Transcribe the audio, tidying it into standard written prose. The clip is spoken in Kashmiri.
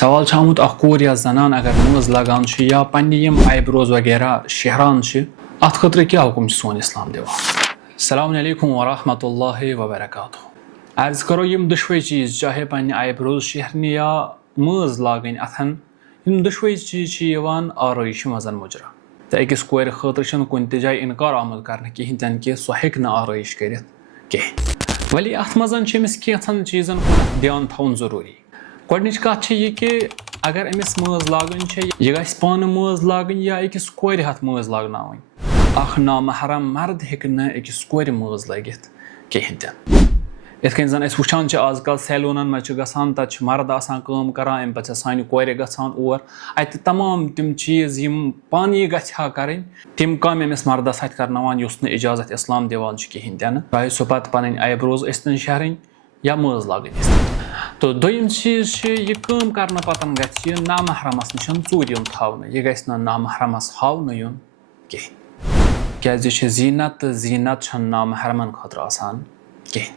सवाल छ आमुत अख कोर या जनान अगर मज लगान छ या पन्ने यम आईब्रोज वगैरह शहरान छ अत खतर क्या हुकुम छ सोन इस्लाम दिवान। अस्सलाम वालेकुम व रहमतुल्लाहि व बरकातुहू। अर्ज करो यम दुश्वई चीज चाहे पन्ने आईब्रोज शहरने या मज लागन अथन यम दुश्वई चीज छ यवान आरइश मजन मुजरा तो अकिस कोर खतर छ कुन त जाय इनकार आमद करने कहीं तन कि सो हेक न आरइश करित कहीं वली अथ मजन छ मिस केथन चीजन कुन ध्यान थवन जरूरी। गोडनिच कथ छ ये कि अगर अमिस मज लागन छ ये गस पान मज लागन या अकिस कोर हथ मज लागनावन अख नामहरम मर्द हेक न अकिस कोर मज लगित कहीं तन। इत कन जन वुचान आजकल सैलूनन मज गसान तत मर्द आसान काम करान अम पे सानि कोर गसान और अत तमाम तिम चीज यम पानी गछा करन तिम काम अमिस मर्दस अत करनावान युस न इजाजत इस्लाम दिवान कहीं तन चाहे सो पत पन आईब्रोज अस्तन शहरन या मज लागन। तो दोयम चीज ये काम करने पतन गि नामहरमस निश चूर युन थवन यह गस नामहरमस हावन युन कहीं क्या जीनत तो जीनत नामहरमन खतर आसान कहीं।